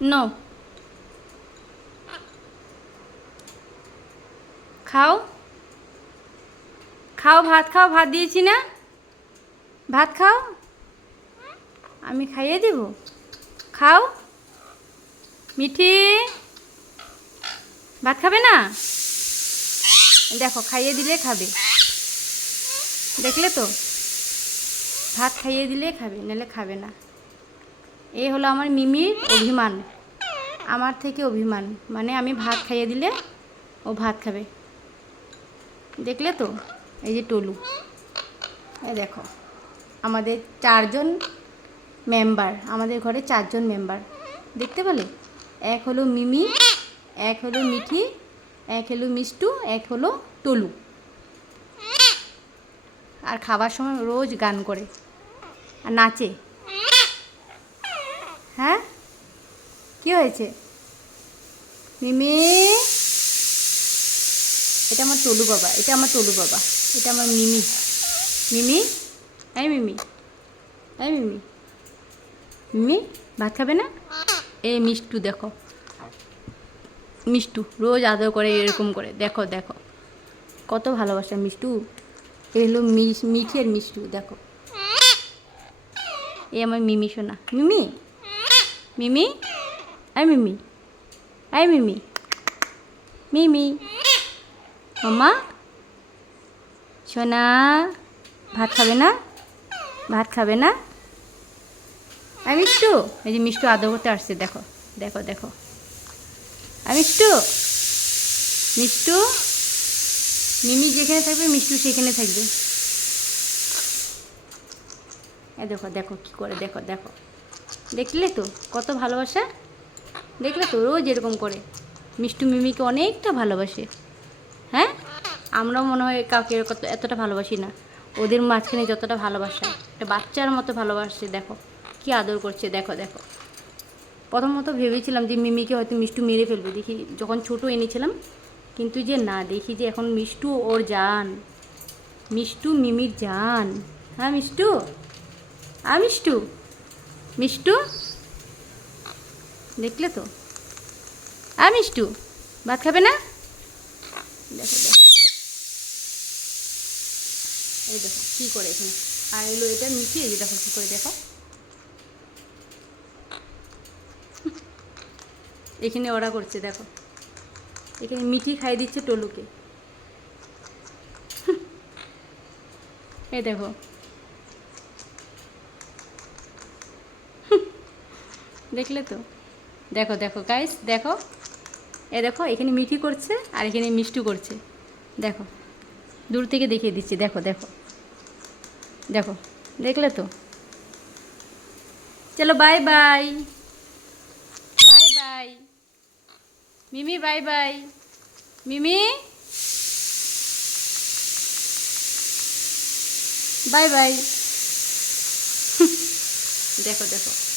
No খাও। খাও, ভাত খাও, ভাত দিয়েছি না? ভাত খাও? আমি খাইয়ে দেব। খাও। মিঠি, ভাত খাবে না? দেখো, খাইয়ে দিলে খাবে। দেখলে তো? ভাত খাইয়ে দিলে খাবে, নাহলে খাবে না। এই হলো আমার মিমির অভিমান। আমার থেকে অভিমান। মানে আমি ভাত খাইয়ে দিলে ও ভাত খাবে। দেখলে তো? এই যে টলু। এই দেখো, আমাদের চারজন মেম্বার, আমাদের ঘরে চারজন মেম্বার। দেখতে পেলে? এক হলো মিমি, এক হলো মিঠি, এক হলো মিষ্টু, এক হলো টলু। আর খাবার সময় রোজ গান করে। আর নাচে। হ্যাঁ? কি হয়েছে? মিমি? এটা আমার টলু বাবা, এটা আমার টলু বাবা, এটা আমার মিমি। মিমি? এই মিমি এই মিমি। মিমি, ভাত খাবে না? এই মিষ্টু দেখো। মিষ্টু, রোজ আদর করে এরকম করে। দেখো দেখো। কত ভালোবাসা মিষ্টু। এ হলো মিঠি আর মিষ্টু, দেখো। এ আমার মিমি সোনা। মিমি? মিমি আই মিমি আই মিমি মিমি মামা সোনা, ভাত খাবে না? ভাত খাবে না? আই মিষ্টু। এই যে মিষ্টু আদর করতে আসছে, দেখো দেখো দেখো। আই মিষ্টু। মিষ্টু? মিমি যেখানে থাকবে, মিষ্টু সেখানে থাকবে। এ দেখো দেখো কি করে, দেখো দেখো। দেখলে তো, কত ভালোবাসা? দেখলে তো রোজ এরকম করে। মিষ্টু মিমিকে অনেকটা ভালোবাসে। হ্যাঁ? আমরাও মনে হয় কাউকে এরকম এতটা ভালোবাসি না। ওদের মাঝখানে যতটা ভালোবাসা, একটা বাচ্চার মতো ভালোবাসছে দেখো। কি আদর করছে, দেখো দেখো। প্রথমত ভেবেছিলাম যে মিমিকে হয়তো মিষ্টু মেরে ফেলবে। দেখি যখন ছোটো এনেছিলাম, কিন্তু যে না, দেখি যে এখন মিষ্টু ওর জান। মিষ্টু মিমির জান। হ্যাঁ মিষ্টু? হ্যাঁ মিষ্টু? মিষ্টু? দেখলে তো। আ, মিষ্টু, ভাত খাবে না? দেখো দেখো। এই দেখো, কী করে এখানে? আর এলো এটা মিশিয়ে এই দেখো কী করে দেখো। এখানে ওরা করছে, দেখো। এখানে মিঠি খাই দিচ্ছে টলুকে। এই দেখো। দেখলে তো? দেখো দেখো গাইস দেখো। এ দেখো, এখানে মিঠি করছে আর এখানে মিষ্টি করছে। দেখো, দূর থেকে দেখিয়ে দিচ্ছি। দেখো দেখো। দেখো, দেখলে তো? চলো bye bye bye bye Mimi bye bye Mimi? Bye bye দেখো দেখো।